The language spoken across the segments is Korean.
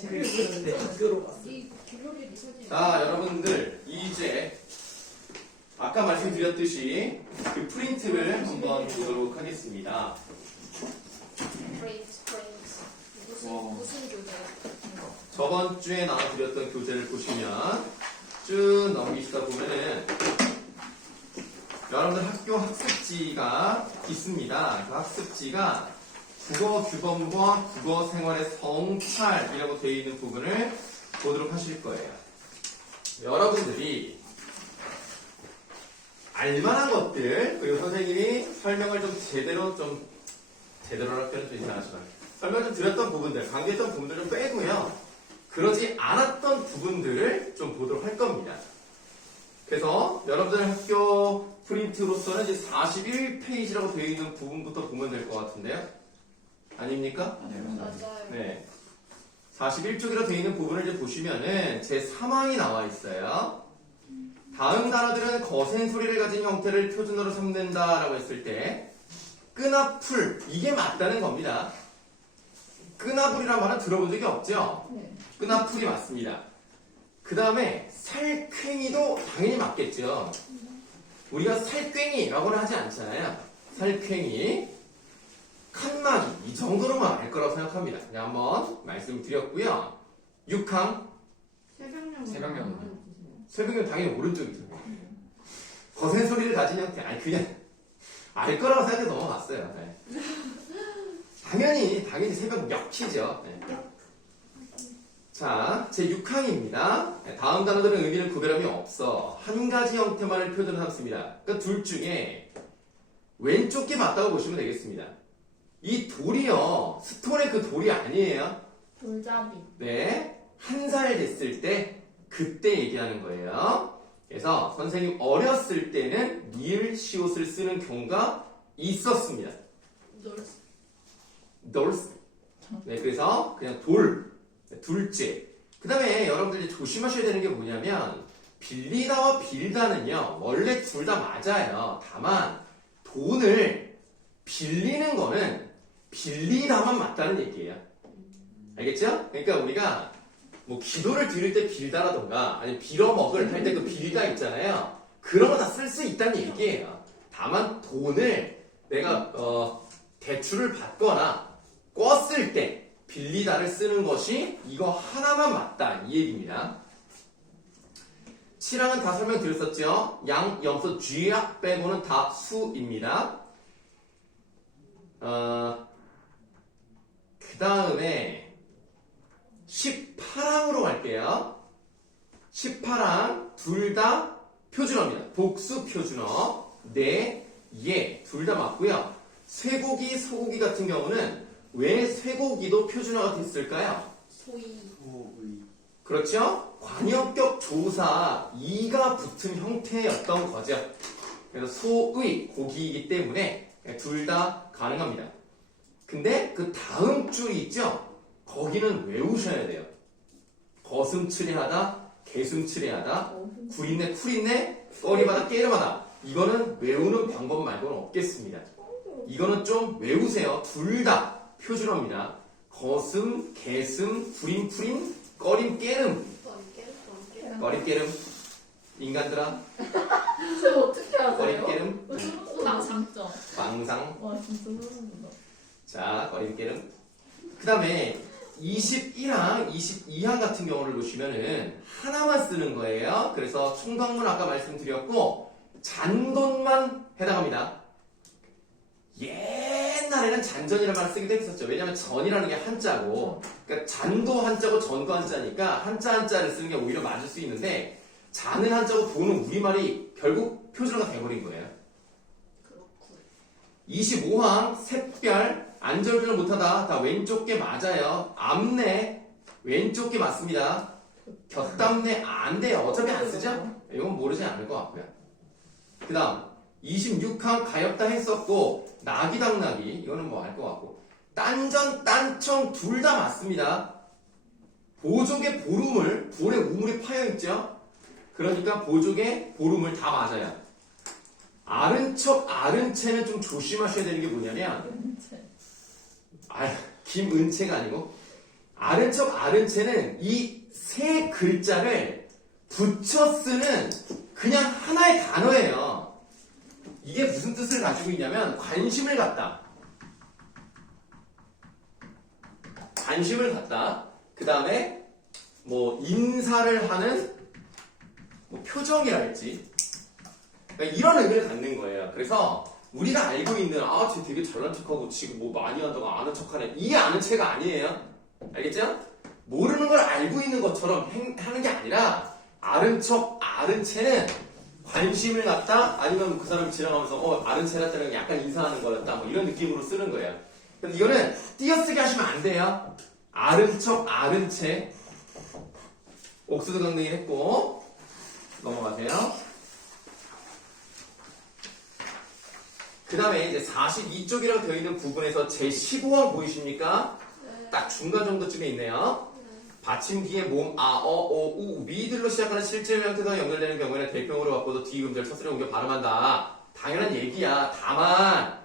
네, 학교로 갔어요. 자, 여러분들 이제 아까 말씀드렸듯이 그 프린트를 한번 보도록 하겠습니다. 무슨 교재? 저번 주에 나와드렸던 교재를 보시면 쭉 넘기시다 보면은 여러분들 학교 학습지가 있습니다. 그 학습지가 국어 규범과 국어 생활의 성찰이라고 되어 있는 부분을 보도록 하실 거예요. 여러분들이 알만한 것들, 그리고 선생님이 설명을 좀 제대로랄 때는 좀 이상하지만 설명을 좀 드렸던 부분들, 강조했던 부분들 좀 빼고요. 그러지 않았던 부분들을 좀 보도록 할 겁니다. 그래서 여러분들 학교 프린트로서는 이제 41페이지라고 되어 있는 부분부터 보면 될 것 같은데요. 아닙니까? 맞아요. 네. 41쪽이라 되어 있는 부분을 이제 보시면은 제 3항이 나와 있어요. 다음 단어들은 거센 소리를 가진 형태를 표준어로 삼는다라고 했을 때 끄나풀, 이게 맞다는 겁니다. 끄나풀이란 말은 들어본 적이 없죠? 네. 끄나풀이 맞습니다. 그 다음에 살쾡이도 당연히 맞겠죠. 우리가 살쾡이라고는 하지 않잖아요. 살쾡이, 칸막이, 이 정도로만 알 거라고 생각합니다. 그냥 한번 말씀드렸고요. 6항, 새벽은 당연히 오른쪽이죠. 거센 소리를 가진 형태, 아니 그냥 알 거라고 생각해서 넘어갔어요. 네. 당연히 새벽 역키죠. 네. 자, 제 6항입니다. 다음 단어들은 의미를 구별함이 없어. 한 가지 형태만을 표현함습니다. 그러니까 둘 중에 왼쪽 게 맞다고 보시면 되겠습니다. 이 돌이요, 스톤의 그 돌이 아니에요. 돌잡이. 네, 한 살 됐을 때 그때 얘기하는 거예요. 그래서 선생님 어렸을 때는 리을 시옷을 쓰는 경우가 있었습니다. 돌스. 네, 그래서 그냥 돌, 둘째. 그 다음에 여러분들이 조심하셔야 되는 게 뭐냐면 빌리다와 빌다는요 원래 둘 다 맞아요. 다만 돈을 빌리는 거는 빌리다만 맞다는 얘기예요. 알겠죠? 그러니까 우리가 뭐 기도를 드릴 때 빌다라던가 아니면 빌어먹을 할 때 그 빌다 있잖아요. 그런 거 다 쓸 수 있다는 얘기예요. 다만 돈을 내가 대출을 받거나 껐을 때 빌리다를 쓰는 것이 이거 하나만 맞다 이 얘기입니다. 7항은 다 설명드렸었죠. 양, 염소, 쥐약 빼고는 다 수입니다. 그 다음에 18항으로 갈게요. 18항 둘 다 표준어입니다. 복수 표준어. 네, 예, 둘 다 맞고요. 쇠고기, 소고기 같은 경우는 왜 쇠고기도 표준어가 됐을까요? 소위. 그렇죠? 관역격 조사 이가 붙은 형태였던 거죠. 그래서 소의 고기이기 때문에 둘 다 가능합니다. 근데 그 다음 줄이 있죠? 거기는 외우셔야 돼요. 거슴츠레하다, 개슴츠레하다, 구린내, 풀린내, 꺼리마다, 깨름하다. 이거는 외우는 방법 말고는 없겠습니다. 이거는 좀 외우세요. 둘 다 표준어입니다. 거슴, 개슴, 구린, 풀린, 꺼림, 깨름. 꺼림, 깨름. 인간들아. 저 어떻게 꺼림, 하세요? 깨름. 장점. 망상. 와 진짜 소름돋아. 자, 꺼림, 깨름. 그 다음에 21항, 22항 같은 경우를 보시면은 하나만 쓰는 거예요. 그래서 총각문 아까 말씀드렸고 잔돈만 해당합니다. 옛날에는 잔전이라는 말을 쓰기도 했었죠. 왜냐하면 전이라는 게 한자고, 그러니까 잔도 한자고 전도 한자니까 한자를 쓰는 게 오히려 맞을 수 있는데 잔은 한자고 도는 우리말이 결국 표준어가 돼버린 거예요. 25항 샛별 안절부절 못하다 다 왼쪽 게 맞아요. 암내 왼쪽 게 맞습니다. 곁담내 안 돼요. 어차피 안 쓰죠? 이건 모르지 않을 것 같고요. 그 다음 26항 가엾다 했었고 낙이당낙이 이거는 뭐 알 것 같고 딴전 딴청 둘 다 맞습니다. 보족의 보름을 볼에 우물이 파여있죠. 그러니까 보족의 보름을 다 맞아요. 아른척 아른채는 좀 조심하셔야 되는 게 뭐냐면 김은채가 아니고 아는 척 아는 채는 이 세 글자를 붙여 쓰는 그냥 하나의 단어예요. 이게 무슨 뜻을 가지고 있냐면 관심을 갖다. 관심을 갖다. 그 다음에 뭐 인사를 하는 뭐 표정이랄지 그러니까 이런 의미를 갖는 거예요. 그래서 우리가 알고 있는 쟤 되게 잘난 척하고 지금 뭐 많이 한다고 아는 척하네 이 아는 체가 아니에요. 알겠죠? 모르는 걸 알고 있는 것처럼 하는 게 아니라 아는 척 아는 체는 관심을 갖다 아니면 그 사람이 지나가면서 아는 체라는 약간 인사하는 거였다 뭐 이런 느낌으로 쓰는 거예요. 그래서 이거는 띄어쓰기 하시면 안 돼요. 아는 척 아는 채 옥수수 강등이 했고 넘어가세요. 그 다음에 이제 42쪽이라고 되어 있는 부분에서 제 15번 보이십니까? 딱 중간 정도쯤에 있네요. 받침 뒤에 몸, 아, 오, 우, 미들로 시작하는 실제 형태가 연결되는 경우에는 대표형으로 바꿔도 뒤 음절 첫소리 옮겨 발음한다. 당연한 얘기야. 다만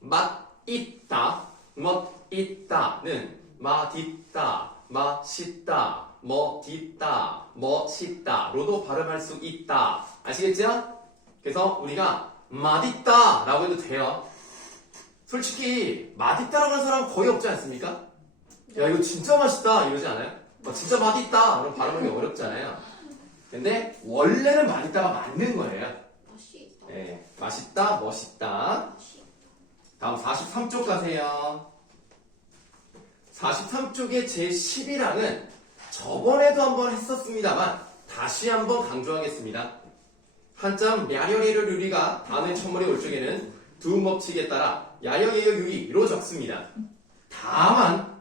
맛 있다, 멋 있다는 맛있다, 맛있다, 멋있다, 멋있다로도 발음할 수 있다. 아시겠죠? 그래서 우리가 맛있다 라고 해도 돼요. 솔직히 맛있다라고 하는 사람 거의 없지 않습니까? 야 이거 진짜 맛있다 이러지 않아요? 진짜 맛있다 그럼 발음하기 어렵잖아요. 근데 원래는 맛있다가 맞는 거예요. 맛있다. 네, 맛있다, 멋있다. 다음 43쪽 가세요. 43쪽의 제11항은 저번에도 한번 했었습니다만 다시 한번 강조하겠습니다. 한자 야려레려 유리가 다음의 첫물에 올 적에는 두 법칙에 따라 야여예여 유리로 적습니다. 다만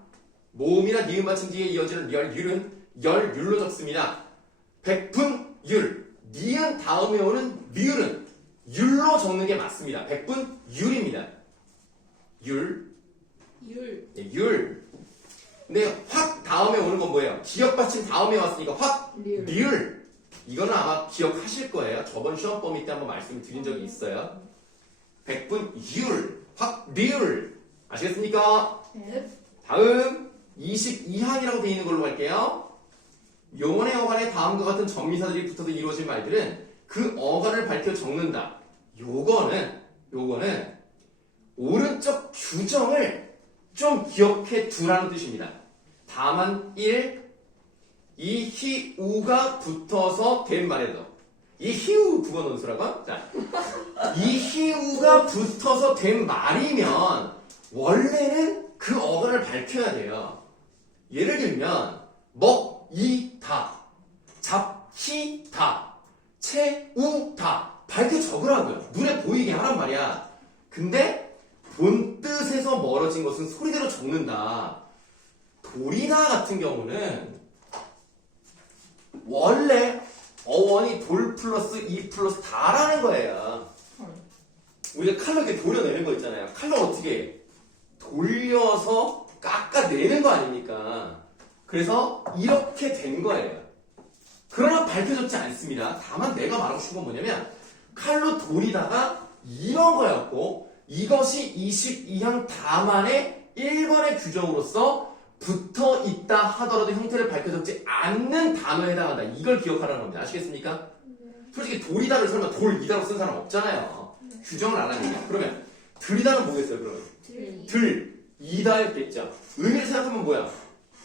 모음이나 니은 받침 뒤에 이어지는 열율은 열율로 적습니다. 백분율, 니은 다음에 오는 리을은 율로 적는 게 맞습니다. 백분율입니다. 율. 네, 율. 근데 확 다음에 오는 건 뭐예요? 기역 받침 다음에 왔으니까 확 리을. 이거는 아마 기억하실 거예요. 저번 시험 범위 때 한번 말씀을 드린 적이 있어요. 백분율, 확 리을. 아시겠습니까? 네. 다음 22항이라고 되어 있는 걸로 갈게요. 용언의 어간에 다음과 같은 정미사들이 붙어서 이루어진 말들은 그 어간을 밝혀 적는다. 요거는 오른쪽 규정을 좀 기억해 두라는 뜻입니다. 다만 1. 이 히우가 붙어서 된 말에도 이 히우 국어 논술하고 자, 이 히우가 붙어서 된 말이면 원래는 그 어간을 밝혀야 돼요. 예를 들면 먹이다, 잡히다, 채우다 밝혀 적으라고요. 눈에 보이게 하란 말이야. 근데 본 뜻에서 멀어진 것은 소리대로 적는다. 돌이다 같은 경우는 원래 어원이 돌 플러스 이 플러스 다라는 거예요. 우리가 칼로 이렇게 돌려내는 거 있잖아요. 칼로 어떻게 해? 돌려서 깎아내는 거 아닙니까? 그래서 이렇게 된 거예요. 그러나 밝혀졌지 않습니다. 다만 내가 말하고 싶은 건 뭐냐면 칼로 돌리다가 이런 거였고 이것이 22항 다만의 1번의 규정으로서 붙어 있다 하더라도 형태를 밝혀졌지 않는 단어에 해당한다. 이걸 기억하라는 겁니다. 아시겠습니까? 솔직히 돌이다를 설마 돌이다로 쓴 사람 없잖아요. 규정을 안 하니까. 그러면 들이다는 뭐겠어요? 그러면 들, 이다였겠죠. 의미를 생각하면 뭐야?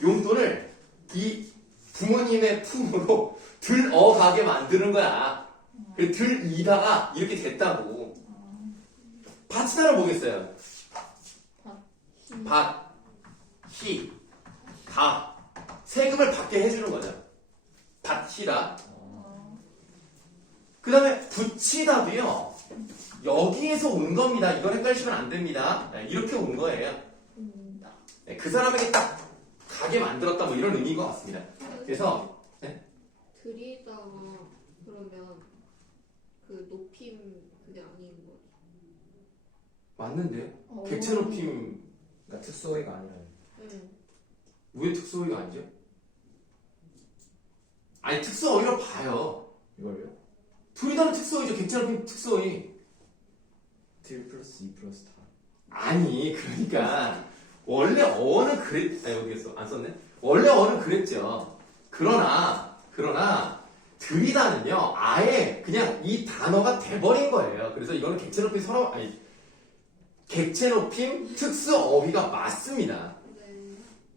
용돈을 이 부모님의 품으로 들어가게 만드는 거야. 들이다가 이렇게 됐다고. 밭이다는 뭐겠어요? 밭, 희, 다. 세금을 받게 해주는 거죠. 밭이다. 그 다음에 붙이다도요. 여기에서 온 겁니다. 이걸 헷갈리시면 안 됩니다. 이렇게 온 거예요. 그 사람에게 딱 가게 만들었다 뭐 이런 의미인 것 같습니다. 그래서 들이다가 그러면 그 높임 그게 아닌 거죠. 맞는데요? 객체 높임 그러니까 특수어휘가 아니라 왜 특수어휘가 아니죠? 아니 특수어휘로 봐요. 이걸요? 둘이다는 특수어휘죠. 객체 높임 특수어휘. 들 플러스 2 플러스 다. 아니 그러니까 원래 어는 어디 있어? 안 썼네? 원래 어는 그랬죠. 그러나 들이다는요, 아예 그냥 이 단어가 돼버린 거예요. 그래서 이거는 객체높임 특수 어휘가 맞습니다. 네.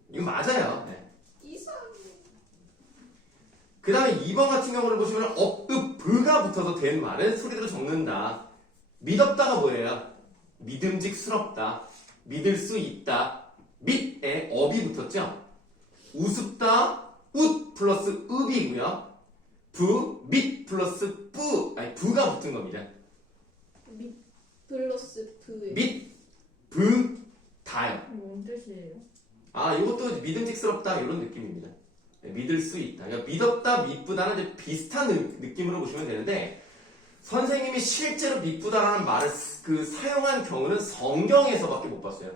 이거 맞아요. 네. 이상해. 그 다음에 2번 같은 경우를 보시면 업, 읍, 브가 붙어서 된 말은 소리대로 적는다. 믿었다가 뭐예요? 믿음직스럽다. 믿을 수 있다. 밑에 업이 붙었죠? 우습다. 웃 플러스 읍이고요. 밑 플러스 부가 붙은 겁니다. 밑 플러스 브. 밑, 다요. 뭔 뜻이에요? 이것도 믿음직스럽다 이런 느낌입니다. 네, 믿을 수 있다. 그러니까 믿었다, 믿부다는 이제 비슷한 느낌으로 보시면 되는데 선생님이 실제로 믿부다라는 말을 사용한 경우는 성경에서밖에 못 봤어요.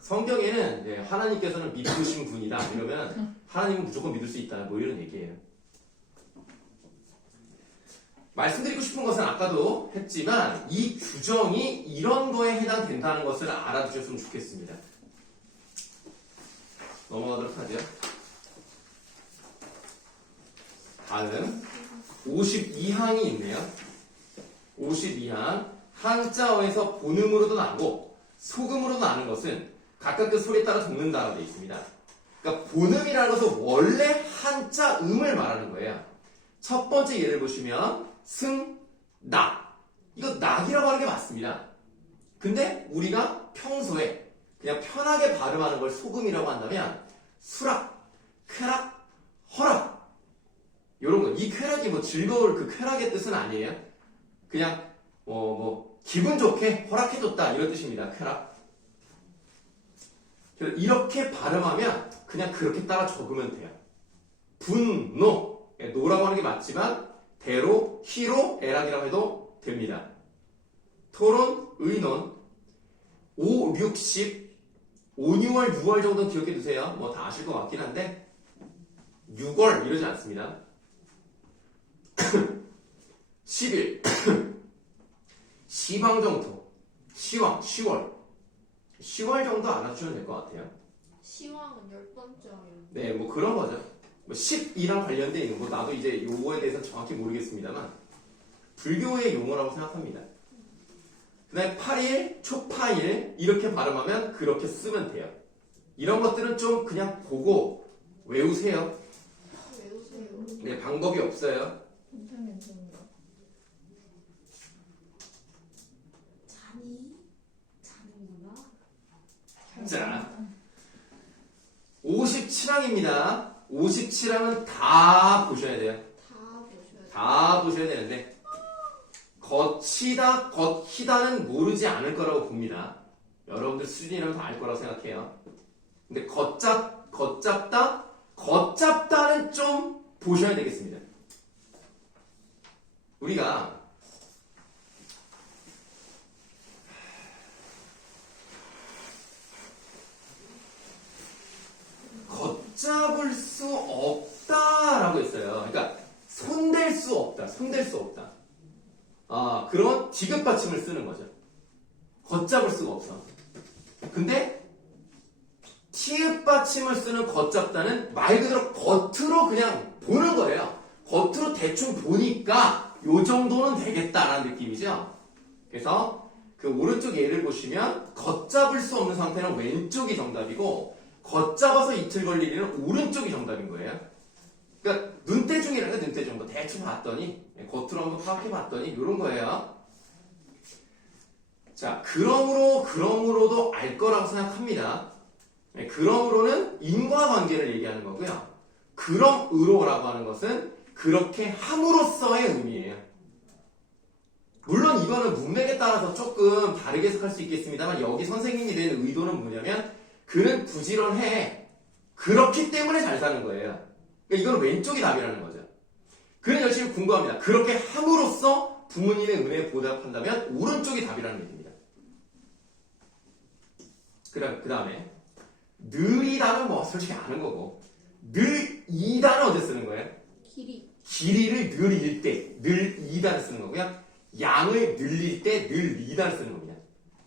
성경에는 하나님께서는 믿으신 분이다 이러면 하나님은 무조건 믿을 수 있다 뭐 이런 얘기예요. 말씀드리고 싶은 것은 아까도 했지만 이 규정이 이런 거에 해당된다는 것을 알아두셨으면 좋겠습니다. 넘어가도록 하죠. 다음 52항이 있네요. 52항 한자어에서 본음으로도 나고 소금으로도 나는 것은 각각 그 소리에 따라 적는다라고 되어 있습니다. 그러니까 본음이라는 것은 원래 한자 음을 말하는 거예요. 첫 번째 예를 보시면 승, 낙. 이거 낙이라고 하는 게 맞습니다. 근데 우리가 평소에 그냥 편하게 발음하는 걸 소금이라고 한다면 수락, 쾌락, 허락 요런 거. 이 쾌락이 뭐 즐거울 그 쾌락의 뜻은 아니에요. 그냥 기분 좋게 허락해줬다 이런 뜻입니다. 쾌락. 이렇게 발음하면 그냥 그렇게 따라 적으면 돼요. 분노. 노라고 하는 게 맞지만 대로, 희로, 애락이라고 해도 됩니다. 토론, 의논 5, 6, 10 5, 6월, 6월 정도는 기억해 두세요. 뭐 다 아실 것 같긴 한데 6월 이러지 않습니다. 10일 시방정토 시왕, 10월 정도 알아주시면 될 것 같아요. 시황은 10번째예요. 네, 뭐 그런 거죠. 10이랑 관련된 있는 거 나도 이제 요거에 대해서 정확히 모르겠습니다만 불교의 용어라고 생각합니다. 그 다음에 8일, 초파일 이렇게 발음하면 그렇게 쓰면 돼요. 이런 것들은 좀 그냥 보고 외우세요. 외우세요. 네, 방법이 없어요. 괜찮은가? 자는구나. 자, 57항입니다. 57항은 다 보셔야 돼요. 다 보셔야 되는데 겉이다, 겉히다는 모르지 않을 거라고 봅니다. 여러분들 수준이라면 다 알 거라고 생각해요. 근데 겉잡다, 겉잡다는 좀 보셔야 되겠습니다. 우리가 겉잡을 수 없다라고 했어요. 그러니까 손댈 수 없다. 그런 디귿 받침을 쓰는 거죠. 겉잡을 수가 없어. 근데 티읕 받침을 쓰는 겉잡다는 말 그대로 겉으로 그냥 보는 거예요. 겉으로 대충 보니까 요 정도는 되겠다라는 느낌이죠. 그래서 그 오른쪽 예를 보시면 겉잡을 수 없는 상태는 왼쪽이 정답이고 겉잡아서 이틀 걸릴 일은 오른쪽이 정답인 거예요. 그러니까 눈대중이라는 게 눈대중 뭐 대충 봤더니 겉으로 한번 파악해 봤더니 이런 거예요. 자, 그러므로도 알 거라고 생각합니다. 그러므로는 인과관계를 얘기하는 거고요. 그러므로라고 하는 것은 그렇게 함으로써의 의미예요. 물론 이거는 문맥에 따라서 조금 다르게 해석할 수 있겠습니다만 여기 선생님이 낸 의도는 뭐냐면 그는 부지런해. 그렇기 때문에 잘 사는 거예요. 그러니까 이건 왼쪽이 답이라는 거죠. 그는 열심히 공부합니다. 그렇게 함으로써 부모님의 은혜에 보답한다면 오른쪽이 답이라는 얘기입니다. 그 다음에 늘이다는 뭐 솔직히 아는 거고 늘이다는 언제 쓰는 거예요? 길이를 늘일 때 늘이다를 쓰는 거고요. 양을 늘릴 때 늘이다를 쓰는 겁니다.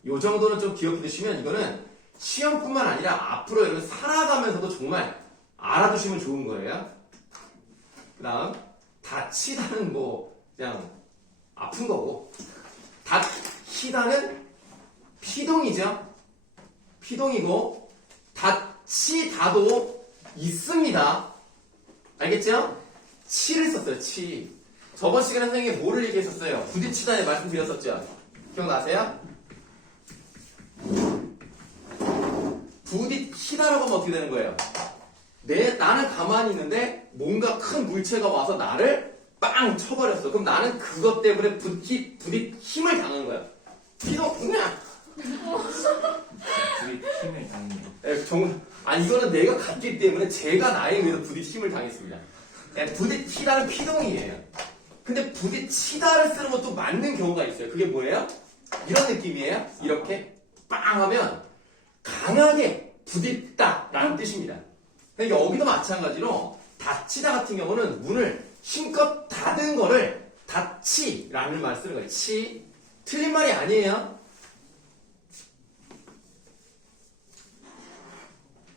요 정도는 좀 기억해 두시면 이거는 시험뿐만 아니라 앞으로 여러분 살아가면서도 정말 알아두시면 좋은 거예요. 그 다음 다치다는 뭐 그냥 아픈 거고, 다치다는 피동이죠. 피동이고, 다치다도 있습니다. 알겠죠? 치를 썼어요. 치. 저번 시간에 선생님이 뭐를 얘기했었어요? 부딪히다에 말씀드렸었죠. 기억나세요? 부딪히다라고 하면 어떻게 되는 거예요? 나는 가만히 있는데 뭔가 큰 물체가 와서 나를 빵 쳐버렸어. 그럼 나는 그것 때문에 힘을 당한 거야. 피동 그냥. 우리 힘을 당했네. 아니 이거는 내가 갔기 때문에 제가 나에 의해서 힘을 당했습니다. 부딪히다는 피동이에요. 근데 부딪히다를 쓰는 것도 맞는 경우가 있어요. 그게 뭐예요? 이런 느낌이에요. 이렇게 빵 하면 강하게 부딪다라는 뜻입니다. 근데 여기도 마찬가지로 다치다 같은 경우는 문을 힘껏 닫은 거를 닫치라는 말을 쓰는 거예요. 치. 틀린 말이 아니에요.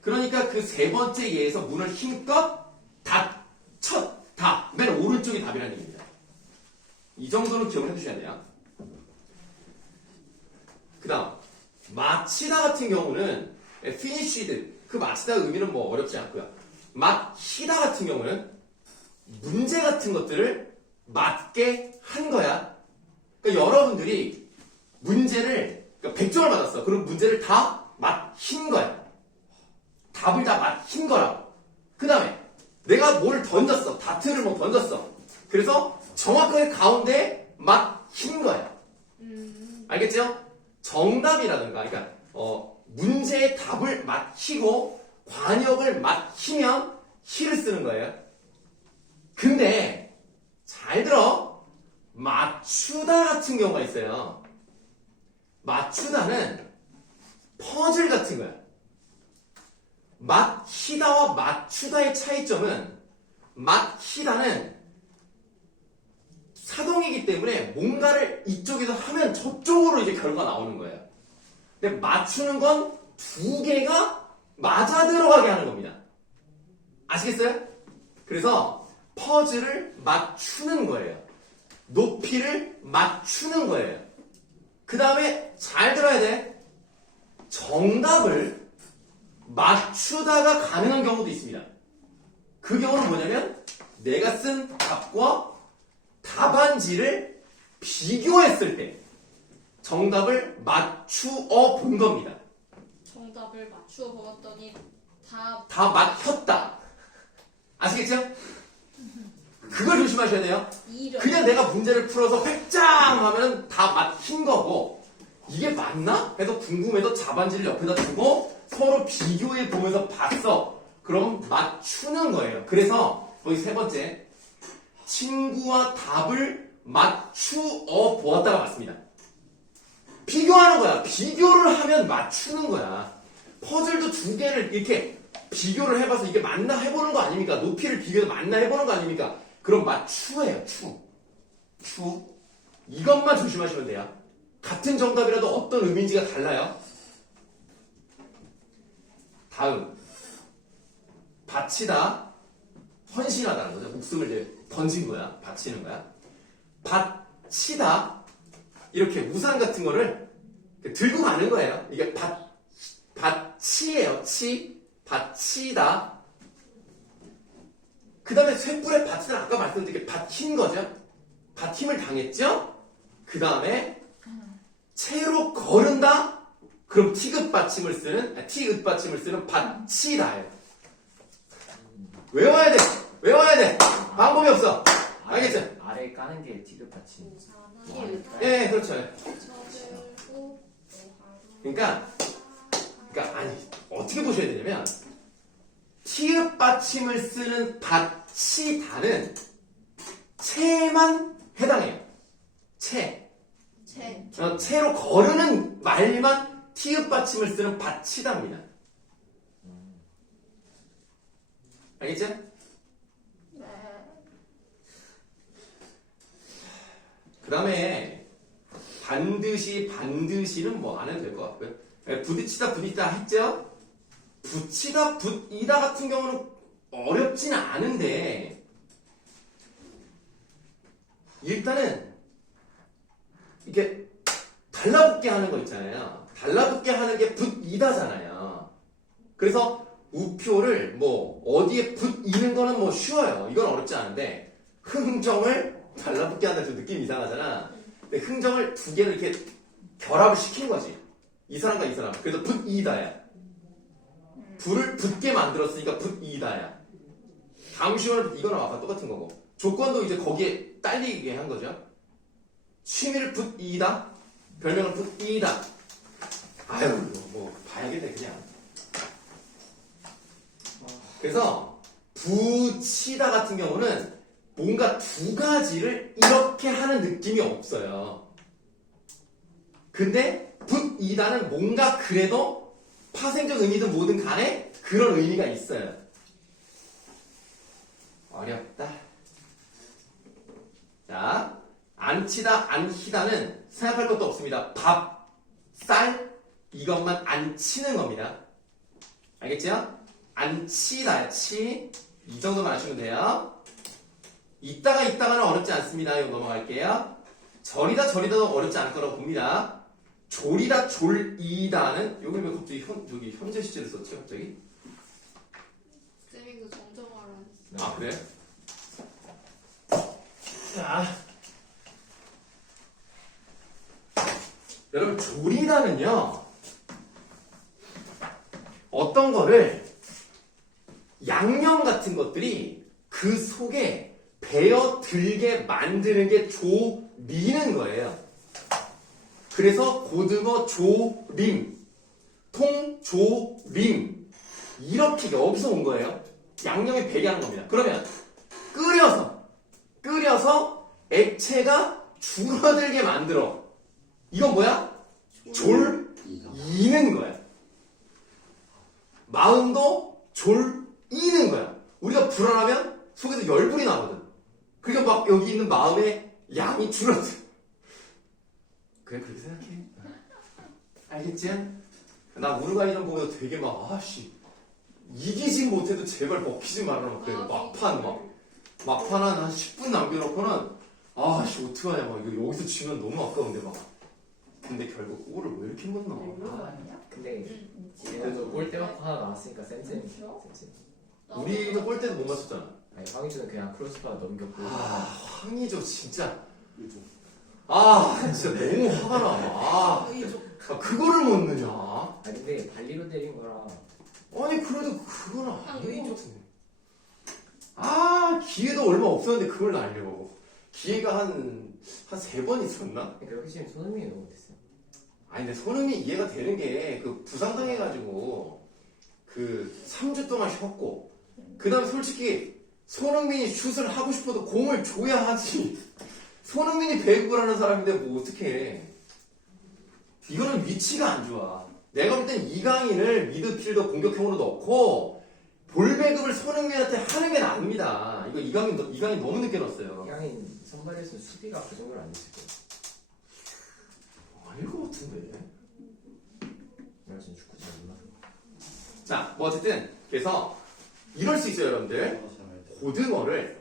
그러니까 그 세 번째 예에서 문을 힘껏 닫혔다. 맨 오른쪽이 답이라는 얘기입니다. 이 정도는 기억을 해두셔야 돼요. 그 다음 마치다 같은 경우는 finished, 그 마치다 의미는 뭐 어렵지 않고요. 마치다 같은 경우는 문제 같은 것들을 맞게 한 거야. 그러니까 여러분들이 문제를, 그러니까 100점을 받았어. 그럼 문제를 다 맞힌 거야. 답을 다 맞힌 거라고. 그 다음에 내가 뭘 던졌어. 다트를 뭐 던졌어. 그래서 정확하게 가운데 맞힌 거야. 알겠죠? 정답이라든가, 그러니까 문제의 답을 맞히고 관역을 맞히면 히를 쓰는 거예요. 근데 잘 들어. 맞추다 같은 경우가 있어요. 맞추다는 퍼즐 같은 거야. 맞히다와 맞추다의 차이점은, 맞히다는 사동이기 때문에 뭔가를 이쪽에서 하면 저쪽으로 이제 결과가 나오는 거예요. 근데 맞추는 건 두 개가 맞아 들어가게 하는 겁니다. 아시겠어요? 그래서 퍼즐을 맞추는 거예요. 높이를 맞추는 거예요. 그 다음에 잘 들어야 돼. 정답을 맞추다가 가능한 경우도 있습니다. 그 경우는 뭐냐면 내가 쓴 답과 답안지를 비교했을 때 정답을 맞추어 본 겁니다. 정답을 맞추어 보았더니 다 맞췄다. 아시겠죠? 그걸 조심하셔야 돼요. 이런. 그냥 내가 문제를 풀어서 획장 하면 다 맞힌 거고, 이게 맞나? 해서 궁금해서 답안지를 옆에다 두고 서로 비교해 보면서 봤어. 그럼 맞추는 거예요. 그래서 거기 세 번째, 친구와 답을 맞추어 보았다가 맞습니다. 비교하는 거야. 비교를 하면 맞추는 거야. 퍼즐도 두 개를 이렇게 비교를 해봐서 이게 맞나 해보는 거 아닙니까? 높이를 비교해서 맞나 해보는 거 아닙니까? 그럼 맞추예요. 추. 이것만 조심하시면 돼요. 같은 정답이라도 어떤 의미인지가 달라요. 다음, 바치다, 헌신하다는 거죠. 목숨을 이제 던진 거야. 바치는 거야. 바치다, 이렇게 우산 같은 거를 들고 가는 거예요. 이게 바치예요. 바치다. 그 다음에 쇳불에 바치다, 아까 말씀드린 게 바친 거죠. 바침을 당했죠. 그 다음에 채로 거른다. 그럼 티귿 받침을 쓰는 바치다예요. 외워야 돼. 방법이 없어. 알겠죠? 아래 까는 게 티귿 받침. 예, 그렇죠. 저들고 그러니까 아니 어떻게 보셔야 되냐면 티귿 받침을 쓰는 바치다는 채만 해당해요. 채로 거르는 말만 티귿 받침을 쓰는 바치다입니다. 알겠죠? 네. 그 다음에 반드시는 뭐 안 해도 될 것 같고요. 부딪히다 부딪히다 했죠? 붙이다 붙이다 같은 경우는 어렵진 않은데 일단은 이렇게 달라붙게 하는 거 있잖아요. 달라붙게 하는 게 붙이다잖아요. 그래서 우표를 뭐 어디에 붙이는 거는 뭐 쉬워요. 이건 어렵지 않은데 흥정을 달라붙게 한다 좀 느낌이 이상하잖아. 근데 흥정을 두 개를 이렇게 결합을 시킨 거지. 이 사람과 이 사람. 그래서 붙이다야. 불을 붙게 만들었으니까 붙이다야. 다음 시험은 이거랑 아까 똑같은 거고. 조건도 이제 거기에 딸리게 한 거죠. 취미를 붙이다. 별명을 붙이다. 아유, 뭐 봐야겠네 그냥. 그래서 붙이다 같은 경우는 뭔가 두 가지를 이렇게 하는 느낌이 없어요. 근데 붙이다는 뭔가 그래도 파생적 의미든 뭐든 간에 그런 의미가 있어요. 어렵다. 자, 안치다, 안히다는 생각할 것도 없습니다. 밥, 쌀 이것만 안 치는 겁니다. 알겠죠? 안 치다, 치. 이 정도만 아시면 돼요. 있다가는 어렵지 않습니다. 이거 넘어갈게요. 절이다, 절이다도 어렵지 않을 거라고 봅니다. 졸이다, 졸이다는 여기 왜 갑자기 여기 현재 시제를 썼지 갑자기? 쌤이 그 정정화를 아 그래? 자, 여러분 졸이다는요 어떤 거를 양념 같은 것들이 그 속에 배어들게 만드는 게 조리는 거예요. 그래서 고등어 조림, 통조림 이렇게 여기서 온 거예요. 양념이 배게 하는 겁니다. 그러면 끓여서 액체가 줄어들게 만들어. 이건 뭐야? 졸이는 거야. 마음도 졸이는 거야. 우리가 불안하면 속에서 열불이 나거든. 그러니까 막 여기 있는 마음의 양이 줄어들어. 그래 그렇게 생각해. 알겠지? 나 우르가이전 보면서 되게 막 아씨 이기진 못해도 제발 먹히지 말아라. 그래 막판 한 10분 남겨놓고는 아씨 어떡하냐 막 이거 여기서 지면 너무 아까운데 막. 근데 결국 골을 왜 이렇게 못 넣어? 이거 아니야? 근데 그래도 골대 맞고 하나 나왔으니까 쌤. 우리는 골대도 못 맞췄잖아. 아니 황희준은 그냥 크로스바 넘겼고. 황희조 진짜. 진짜 너무 화가 나. 그거를 못 넣냐? 아 근데 발리로 때린 거라. 아니 그래도 그건 아닌 것 같은데. 기회도 얼마 없었는데 그걸 날려. 기회가 한 3번 있었나? 그렇게 지금 손흥민이 너무 못했어요. 아니 근데 손흥민이 이해가 되는 게 그 부상당해가지고 그 3주 동안 쉬었고 그 다음에 솔직히 손흥민이 슛을 하고 싶어도 공을 줘야 하지. 손흥민이 배구를 하는 사람인데 뭐 어떡해. 이거는 위치가 안 좋아. 내가 볼 땐 이강인을 미드필더 공격형으로 넣고 볼 배급을 손흥민한테 하는 게 납니다. 이거 이강인 너무 늦게 넣었어요. 이강인 선발에서 수비가 그 정도는 아니었을 거예요. 아닐 것 같은데. 내가 지금 축구 잘 몰라. 자, 뭐 어쨌든 그래서 이럴 수 있어요, 여러분들. 고등어를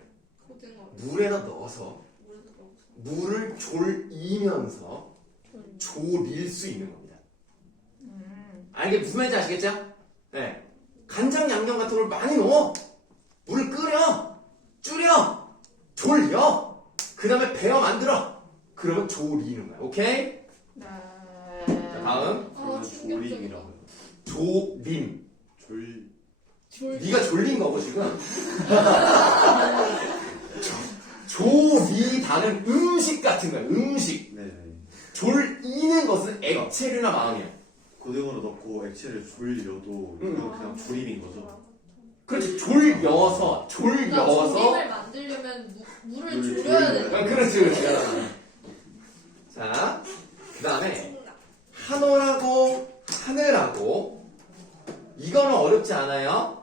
물에다 넣어서 물을 졸이면서 졸일 수 있는 겁니다. 이게 무슨 말인지 아시겠죠? 네. 간장 양념 같은 걸 많이 넣어. 물을 끓여, 줄여, 졸여. 그 다음에 배어 만들어. 그러면 졸이는 거야. 오케이? 자, 다음. 충격적이라고. 조림. 졸. 네가 졸린 거고 지금. 조리다는 음식 같은 거야. 음식. 네. 졸이는 것은 액체류나 마음이야. 고등어로 넣고 액체를 졸려도 이건 그냥 조림인 거죠. 그렇지. 졸여서. 그러니까 조림을 만들려면 물을 졸여야 되는 거야. 그렇지. 자, 그 다음에 한어라고 하늘하고 이거는 어렵지 않아요.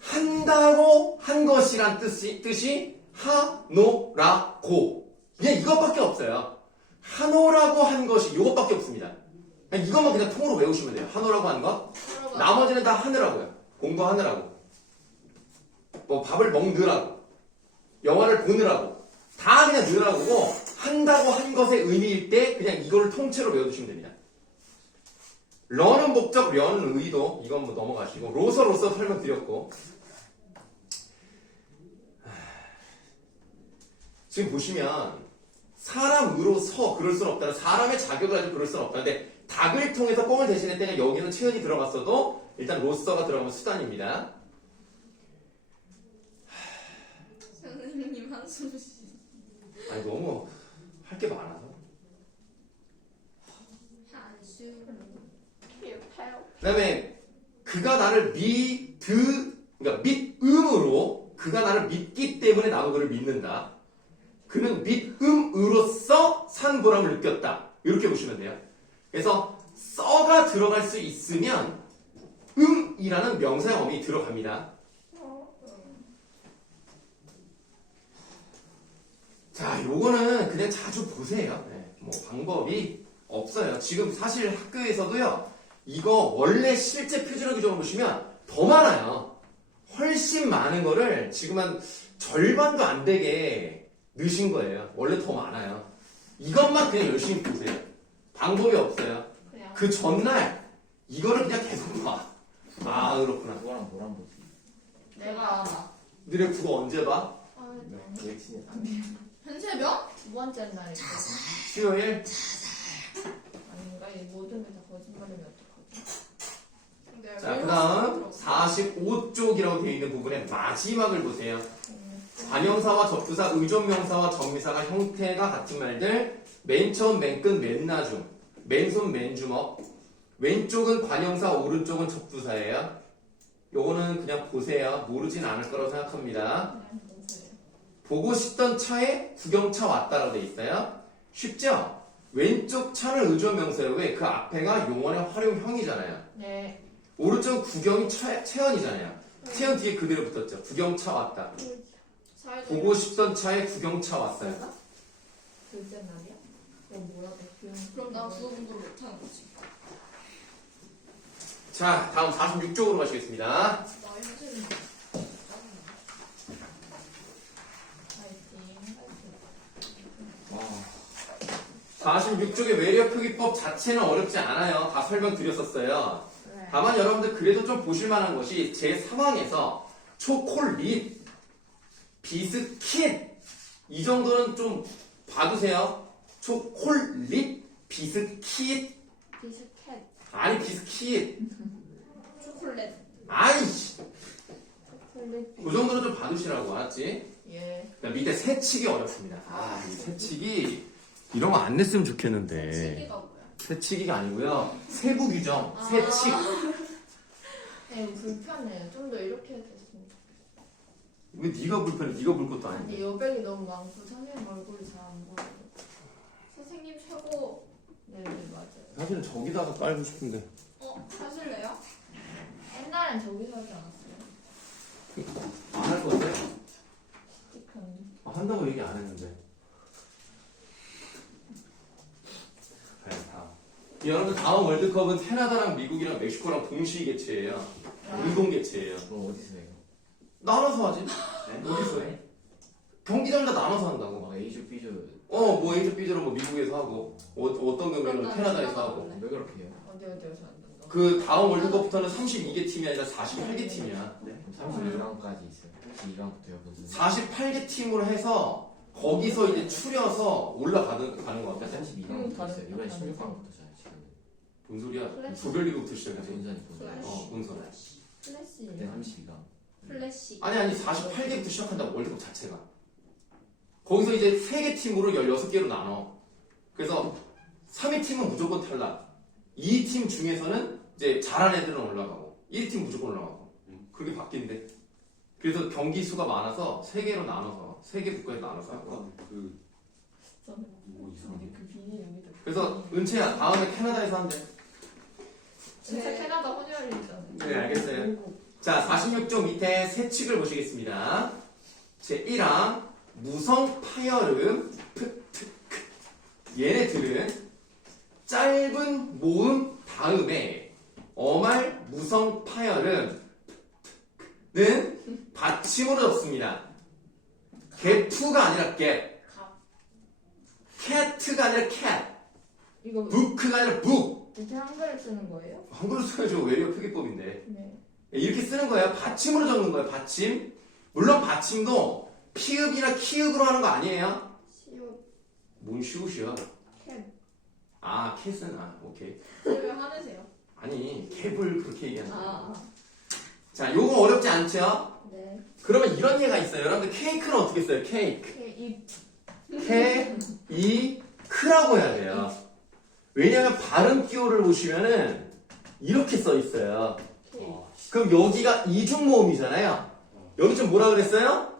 한다고 한 것이란 뜻이 하노라고. 그냥 이것밖에 없어요. 하노라고 한 것이 이것밖에 없습니다. 그냥 이것만 그냥 통으로 외우시면 돼요. 한우라고 하는 거. 나머지는 다 하느라고요. 공부하느라고. 뭐 밥을 먹느라고. 영화를 보느라고. 다 그냥 넣으라고 한다고 한 것의 의미일 때 그냥 이거를 통째로 외워두시면 됩니다. 러는 목적, 려는 의도. 이건 뭐 넘어가시고. 로서로서 설명드렸고. 지금 보시면 사람으로서 그럴 수는 없다는 사람의 자격을 가지고 그럴 수는 없다는데 닭을 통해서 꽁을 대신했더니 여기는 체연이 들어갔어도 일단 로서가 들어가면 수단입니다. 선생님 한숨 쉬. 아니 너무 할 게 많아서. 한숨. 그 다음에 그가 나를 그러니까 믿음으로 그가 나를 믿기 때문에 나도 그를 믿는다. 그는 믿음으로써 산 보람을 느꼈다. 이렇게 보시면 돼요. 그래서 써가 들어갈 수 있으면 이라는 명사의 어미 들어갑니다. 자, 요거는 그냥 자주 보세요. 네, 뭐 방법이 없어요. 지금 사실 학교에서도요. 이거 원래 실제 표준어 규정을 보시면 더 많아요. 훨씬 많은 거를 지금 한 절반도 안 되게 넣으신 거예요. 원래 더 많아요. 이것만 그냥 열심히 보세요. 방법이 없어요. 그냥 그 전날 이거를 그냥 계속 봐. 아 그렇구나. 그거랑 뭐랑 보지? 내가 너네 그거 언제 봐? 리액션이 현세병? 두 번째 날에 수요일? 아닌가? 이 모든 게 다 거짓말이면 어떡하지? 자, 그 다음 45쪽이라고 되어 있는 부분의 마지막을 보세요. 관형사와 접두사, 의존명사와 정미사가 형태가 같은 말들. 맨 처음, 맨 끝, 맨 나중. 맨손, 맨주먹. 왼쪽은 관형사, 오른쪽은 접두사예요. 요거는 그냥 보세요. 모르진 않을 거라고 생각합니다. 그냥 보세요. 보고 싶던 차에 구경차 왔다라고 돼 있어요. 쉽죠? 왼쪽 차는 의존명사예요. 왜? 그 앞에가 용언의 활용형이잖아요. 네. 오른쪽은 구경이 체언이잖아요. 체언 뒤에 그대로 붙었죠. 구경차 왔다. 보고 싶던 차에 구경차 왔어요. 둘째 날이야? 뭐라고? 그럼 나 그거 공부를 못하는 거지. 자, 다음 46쪽으로 가시겠습니다. 나 현세는 와 46쪽의 외려 표기법 자체는 어렵지 않아요. 다 설명드렸었어요. 네. 다만 여러분들 그래도 좀 보실만한 것이 제 상황에서 초콜릿, 비스킷 이 정도는 좀 봐두세요. 초콜릿, 비스킷 비스켓. 아니 비스킷 초콜릿. 아니 초콜릿. 그 정도는 좀 봐두시라고 알았지? 예. 그다음 밑에 세칙이 어렵습니다. 이 세칙이 이런 거 안 냈으면 좋겠는데. 시기가 뭐야? 세칙이가 아니고요. 세부 규정, 세칙. 네, 불편해요. 좀 더 이렇게 됐으면 좋겠어요. 왜 네가 불편해? 네가 볼 것도 아니, 아닌데. 여백이 너무 많고 선생님 얼굴이 잘 안 보여요. 선생님 최고. 네, 네, 맞아요. 사실은 저기다가 깔고 싶은데. 하실래요? 옛날엔 저기서 하지 않았어요? 안 할 건데? 스티커는. 한다고 얘기 안 했는데. 그래, 다음. 여러분 다음 월드컵은 캐나다랑 미국이랑 멕시코랑 동시 개최예요. 공동 개최예요. 그럼 어디서 해요? 나눠서 하지? 어디서 해? 경기장마다 나눠서 한다고. 막 A조 B조 뭐 A조 B조로 뭐 미국에서 하고 어떤 경우에는 그럼 캐나다에서 난 하고. 왜 그렇게 해요? 어디에서 안 된다. 그 다음 월드컵부터는 32개 팀이 아니라 48개 팀이야. 그럼 32강까지 있어요. 32강부터요 무슨 48개 팀으로 해서 거기서 이제 추려서 올라가는 것 같아. 32강부터 있어요. 이번에 16강부터잖아요 지금. 뭔 소리야? 플래시. 조별리그부터 시작해서. 본선이 본선. 본선. 플래시. 그때 32강. 플래시. 아니 48개부터 시작한다 월드컵 자체가. 거기서 이제 3개 팀으로 16개로 나눠. 그래서 3위 팀은 무조건 탈락. 2팀 중에서는 이제 잘한 애들은 올라가고 1팀 무조건 올라가고. 그렇게 바뀐대. 그래서 경기 수가 많아서 3개로 나눠서 3개 국가에 나눠서 하고. 그 저는 뭐 이상하게 그 비닐 여기다. 그래서 은채야 다음에 캐나다에서 한대. 진짜 네. 캐나다 혼혈이잖아요. 네 알겠어요. 자 46쪽 밑에 세칙을 보시겠습니다. 제1항 무성 파열음 얘네들은 짧은 모음 다음에 어말 무성 파열음은 받침으로 적습니다. get가 아니라 get, cat가 아니라 cat, 이거 book가 아니라 book. 이렇게 한글을 쓰는 거예요? 한글로 써야죠. 외래어 표기법인데. 네. 이렇게 쓰는 거예요. 받침으로 적는 거예요. 받침. 물론 받침도 피읍이나 키읔으로 하는 거 아니에요. 시옷 뭔 시옷이야? 캡. 아, 캣은 오케이. 왜 화내세요? 아니, 캡을 그렇게 얘기하는 거예요. 아, 자, 요거 어렵지 않죠? 네. 그러면 이런 예가 있어요. 여러분들 케이크는 어떻게 써요? 케이크. 케이크라고 해야 돼요. 왜냐면 발음 기호를 보시면은 이렇게 써 있어요. 그럼 여기가 이중 모음이잖아요. 여기 좀 뭐라 그랬어요?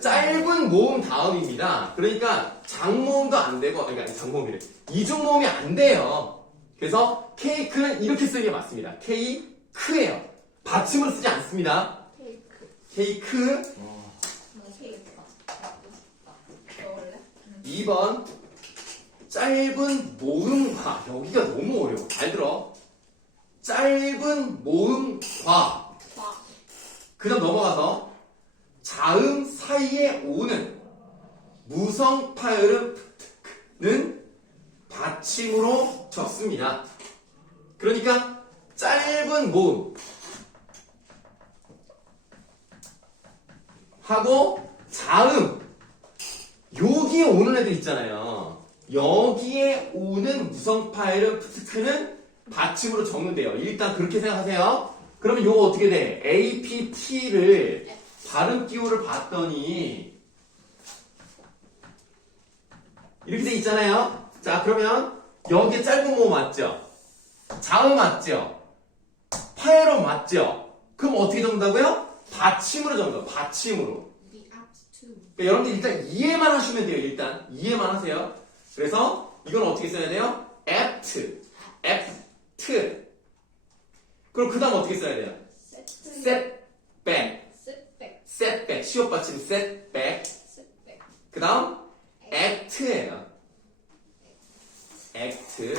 짧은 모음 다음입니다. 그러니까 장모음도 안 되고, 그러니까 장모음이래. 이중 모음이 안 돼요. 그래서 케이크는 이렇게 쓰는 게 맞습니다. 케이크예요. 받침을 쓰지 않습니다. 케이크. 케이크. 나 케이크 먹고 싶다. 먹을래? 2번 짧은 모음과. 여기가 너무 어려워. 잘 들어. 짧은 모음과. 그 다음 넘어가서 자음 사이에 오는 무성 파열음는 받침으로 적습니다. 그러니까 짧은 모음 하고 자음 여기에 오는 애들 있잖아요. 여기에 오는 무성 파열음 는 받침으로 적는데요. 일단 그렇게 생각하세요. 그러면 요거 어떻게 돼? APT를 발음 기호를 봤더니 이렇게 돼 있잖아요. 자, 그러면 여기에 짧은 모음 맞죠? 자음 맞죠? 파열음 맞죠? 그럼 어떻게 적는다고요? 받침으로 적는다. 받침으로. The apt to. 그러니까 여러분들 일단 이해만 하시면 돼요. 일단 이해만 하세요. 그래서 이건 어떻게 써야 돼요? apt, apt. 그럼 그 다음 어떻게 써야 돼요? 세트. setback, setback. setback, 시옷 받침 setback. setback. 그 다음 act예요. act.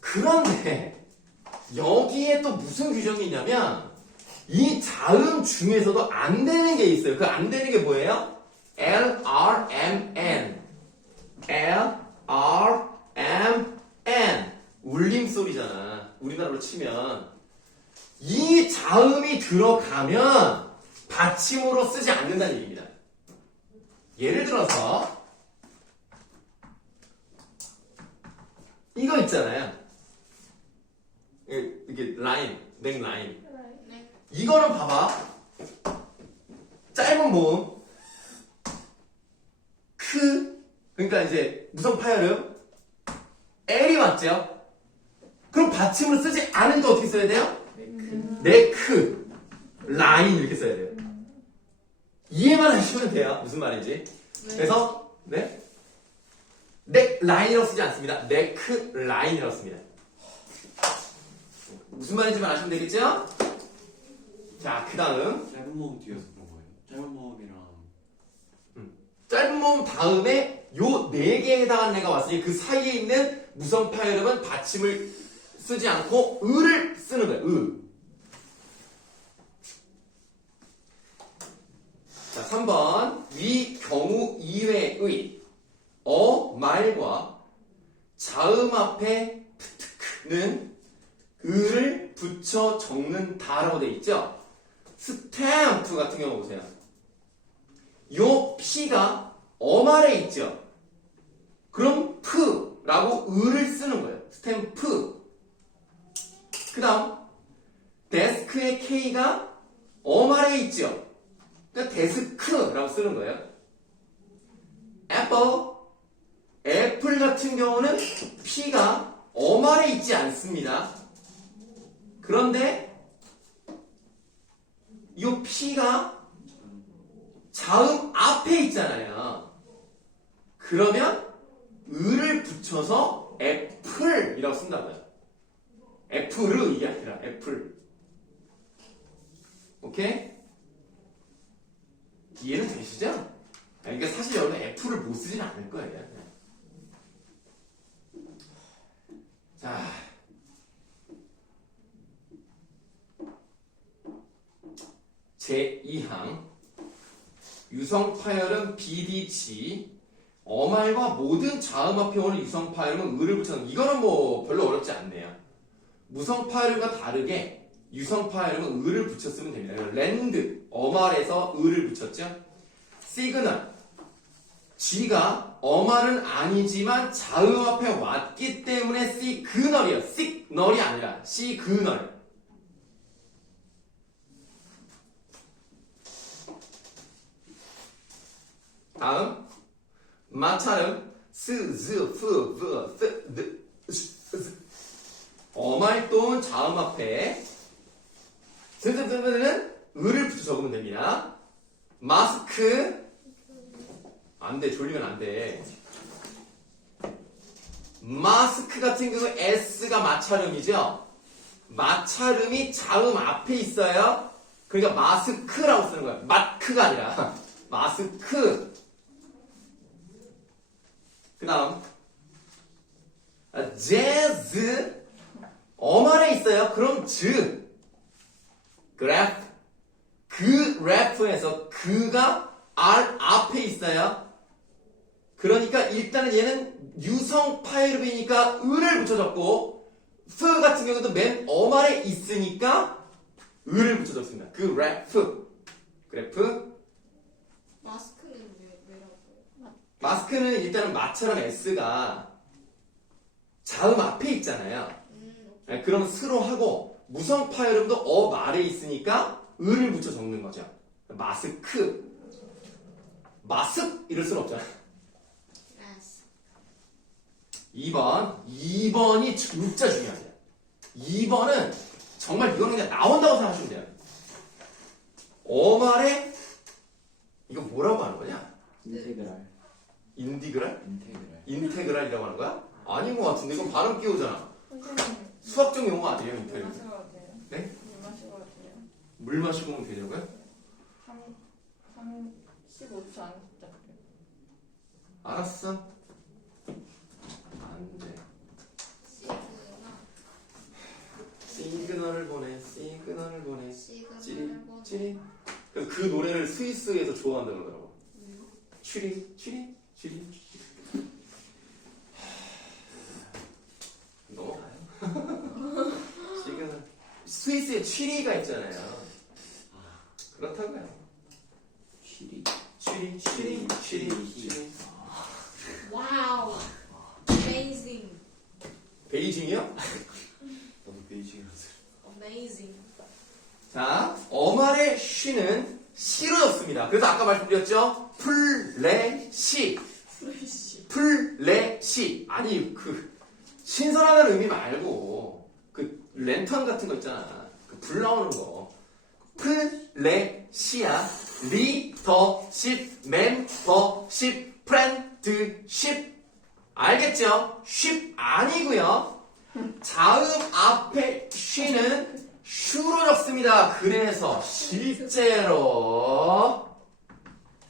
그런데 여기에 또 무슨 규정이 있냐면 이 자음 중에서도 안 되는 게 있어요. 그 안 되는 게 뭐예요? LRMN, LRMN. 울림소리잖아. 우리나라로 치면 이 자음이 들어가면 받침으로 쓰지 않는다는 얘기입니다. 예를 들어서 이거 있잖아요. 이게 라인, 넥 라인. 네. 이거는 봐봐. 짧은 모음 그러니까 이제 무성 파열음 L이 맞죠? 그럼 받침으로 쓰지 않으니까 어떻게 써야 돼요? 네크 라인 이렇게 써야 돼요. 이해만 하시면 돼요. 무슨 말인지. 그래서 네 라인이라고 쓰지 않습니다. 네크 라인이라고 씁니다. 무슨 말인지만 아시면 되겠죠? 자, 그 다음 짧은 모음 뒤에서 그런 거예요. 짧은 모음이랑 짧은 모음 다음에 요 4개에 해당하는 애가 왔으니 그 사이에 있는 무성 파열음은 받침을 쓰지 않고 을을 쓰는 거예요. 을. 자, 3번 위 경우 이외의 말과 자음 앞에 는 을을 붙여 적는다라고 돼 있죠. 스탬프 같은 경우 보세요. 요 P가 말에 있죠. 그럼 P라고 을을 쓰는 거예요. 스탬프. 그 다음 데스크의 K가 말에 있죠. 그러니까 데스크라고 쓰는 거예요. 애플 같은 경우는 P가 말에 있지 않습니다. 그런데 이 P가 자음 앞에 있잖아요. 그러면 을을 붙여서 애플이라고 쓴다고요. 애플을 이게 아니라 애플. 오케이? 이해는 되시죠? 그러니까 사실 여러분 애플을 못 쓰진 않을 거예요. 제2항 유성 파열음 BDG 어말과 모든 자음 앞에 오는 유성 파열음은 을을 붙여놓은 이거는 뭐 별로 어렵지 않네요. 무성 파열음과 다르게 유성 파열음은 을을 붙였으면 됩니다. 랜드 어말에서 을을 붙였죠. 시그널 G가 어말은 아니지만 자음 앞에 왔기 때문에 시그널이에요. 시그널이 아니라 시그널. 다음 마찰음 스, 즈, 프, 브, 스, 드, 어말 또는 자음 앞에 스스스는 을을 붙여 적으면 됩니다. 마스크 안돼 졸리면 안돼. 마스크 같은 경우 S가 마찰음이죠. 마찰음이 자음 앞에 있어요. 그러니까 마스크라고 쓰는 거예요. 마크가 아니라 마스크. 그 다음 재즈 어말에 있어요. 그럼 즈 그래프 그래프에서 그가 R 앞에 있어요. 그러니까 일단은 얘는 유성 파일음이니까 을을 붙여줬고 프 같은 경우도 맨 어말에 있으니까 을을 붙여줬습니다. 그래프 마스크는 왜라고요? 마스크는 일단은 마처럼 S가 자음 앞에 있잖아요. 네, 그럼 스로 하고 무성 파열음도 어 말에 있으니까 을을 붙여 적는 거죠. 마스크 마스 이럴 순 없잖아. 2번이 진짜 중요합니다. 2번은 정말 이거는 그냥 나온다고 생각하시면 돼요. 어말에 이거 뭐라고 하는 거냐? 인테그랄. 인디그랄? 인테그랄. 인테그랄이라고 하는 거야? 아닌 것 같은데 이건 발음 끼우잖아. 선생님 수학적 용어 아니에요 물 인테그랄? 마시고 가도 돼요? 네? 물 마시고 가도 돼요? 물 마시고 오면 되냐고요? 15초 안 부탁드려요. 알았어. 안 돼. 시그널을 보내. 찌리. 그래서 그 노래를 스위스에서 좋아한다 그러더라고. 취리. 넘어가요. 시그널. 스위스에 취리가 있잖아요. 그렇다고요. 취리. 와우. Amazing. 베이징이요? 나도 베이징이라서. Amazing. 자, 어말의 쉬는 시로 적습니다. 그래서 아까 말씀드렸죠? 플래시. 아니, 신선하다는 의미 말고, 랜턴 같은 거 있잖아. 불 나오는 거. 플래시야. 리더십, 멤버십, 프렌드십. 알겠죠? 쉽 아니고요. 자음 앞에 쉬는 슈로 적습니다. 그래서 실제로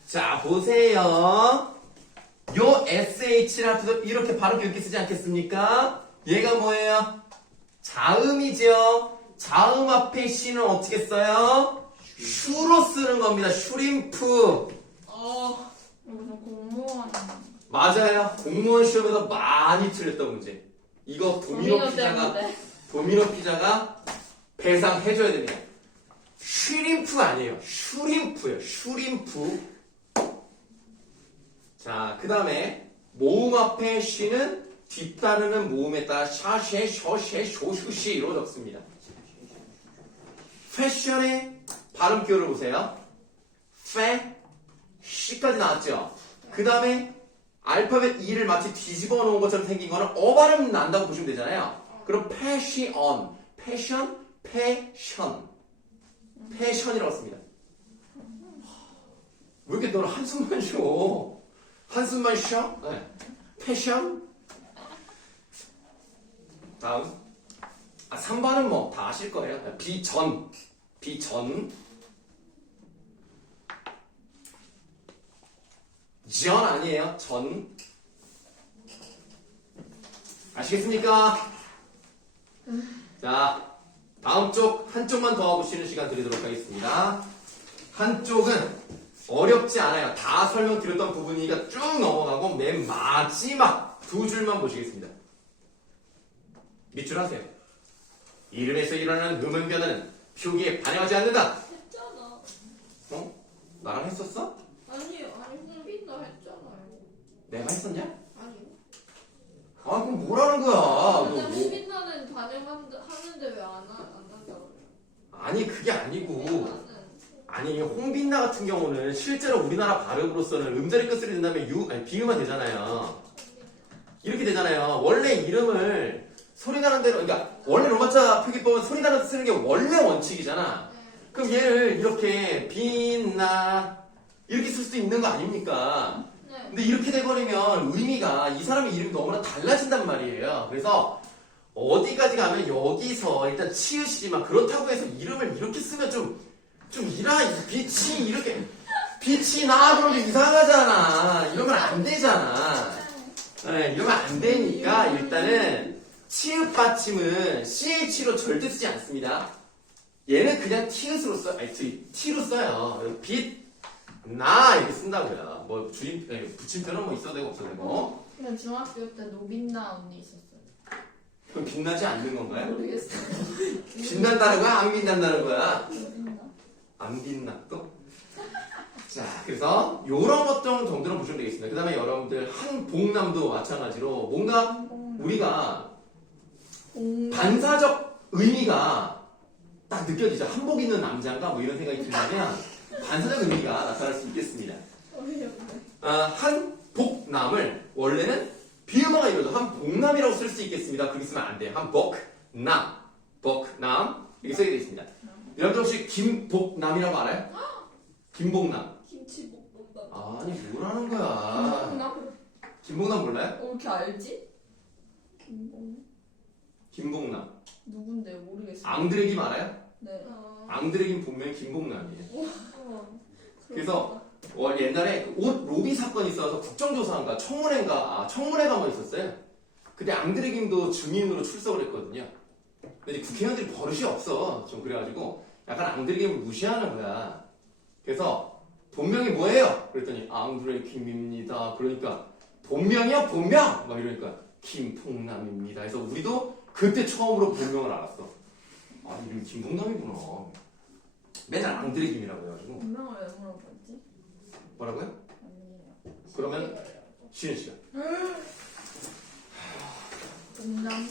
자 보세요. 요 sh라도 이렇게 바로 이렇게 쓰지 않겠습니까? 얘가 뭐예요? 자음이죠. 자음 앞에 쉬는 어떻게 써요? 슈로 쓰는 겁니다. 슈림프. 이거 무슨 공무원 맞아요. 공무원 시험에서 많이 틀렸던 문제. 이거 도미노 피자가 배상해줘야 됩니다. 슈림프 아니에요. 슈림프예요. 슈림프. 자, 그 다음에 모음 앞에 쉬는 뒷따르는 모음에 따라 샤쉐, 셔쉐, 쇼슈시로 적습니다. 패션의 발음 기호를 보세요. 쉬까지 나왔죠. 그 다음에 알파벳 E를 마치 뒤집어 놓은 것처럼 생긴 거는 어 발음 난다고 보시면 되잖아요. 그럼 패션이라고 씁니다. 왜 이렇게 너는 한숨만 쉬어? 한숨만 쉬어? 네. 패션. 다음. 3번은 뭐 다 아실 거예요. 비전. 전 아니에요. 전. 아시겠습니까? 자, 다음 쪽 한쪽만 더 보시는 시간 드리도록 하겠습니다. 한쪽은 어렵지 않아요. 다 설명드렸던 부분이니까 쭉 넘어가고 맨 마지막 두 줄만 보시겠습니다. 밑줄 하세요. 이름에서 일어나는 음은 변화는 표기에 반영하지 않는다. 했잖아. 나랑 했었어? 아니 홍빈도 했잖아요. 내가 했었냐? 아니요. 아 그럼 뭐라는 거야? 근데 너 뭐? 홍빈나는 반영하는데 왜 안 한다고? 아니 그게 아니고 나는 아니 홍빈나 같은 경우는 실제로 우리나라 발음으로서는 음자리 끝을 낸 다음에 비음만 되잖아요. 이렇게 되잖아요. 원래 이름을 소리 나는 대로 그러니까 원래 로마자 표기법은 소리 나는 쓰는 게 원래 원칙이잖아. 그럼 얘를 이렇게 빛나 이렇게 쓸 수도 있는 거 아닙니까? 네. 근데 이렇게 돼버리면 의미가 이 사람의 이름이 너무나 달라진단 말이에요. 그래서 어디까지 가면 여기서 일단 치으시지만 그렇다고 해서 이름을 이렇게 쓰면 좀 빛이 이렇게 빛이 나 그러면 이상하잖아. 이러면 안 되잖아. 네, 이러면 안 되니까 일단은 치읓 받침은 CH로 절대 쓰지 않습니다. 얘는 그냥 티읕으로 T로 써요. 빛, 나 이렇게 쓴다고요. 뭐 붙임표는 뭐 있어도 되고 없어도 되고. 근데 중학교 때 노빈나 언니 있었어요. 그럼 빛나지 않는 건가요? 모르겠어요. 빛난다는 거야? 안 빛난다는 거야? 노빈나? 안 빛나 또? 자, 그래서 요런 것 정도는 보시면 되겠습니다. 그 다음에 여러분들 한복남도 마찬가지로 뭔가 우리가 반사적 의미가 딱 느껴지죠. 한복 입는 남자인가 뭐 이런 생각이 들면 반사적 의미가 나타날 수 있겠습니다. 한복남을 원래는 비음화가 이루어져 한복남이라고 쓸 수 있겠습니다. 그렇게 쓰면 안 돼요. 한복남, 복남 이렇게 써야 되겠습니다. 여러분들 혹시 김복남이라고 알아요? 김복남. 김치볶음밥. 아니 뭐라는 거야? 김복남 몰라요? 이렇게 알지? 김복남. 누군데요? 모르겠어요. 앙드레김 알아요? 네. 앙드레김 본명이 김복남이에요. 어. 그래서 옛날에 그옷 로비 사건이 있어서 국정조사인가 청문회가 한번 있었어요. 근데 앙드레김도 증인으로 출석을 했거든요. 근데 이제 국회의원들이 버릇이 없어. 좀 그래가지고 약간 앙드레김을 무시하는 거야. 그래서 본명이 뭐예요? 그랬더니 앙드레김입니다. 그러니까 본명이요? 본명! 막 이러니까 김복남입니다. 그래서 우리도 그때 처음으로 본명을 알았어. 아 이름이 김복남이구나. 맨날 앙드레김이라고 해가지고. 분명을 왜 물어봤지? 뭐라고요? 아니에요. 그러면 쉬는 시간. 공남.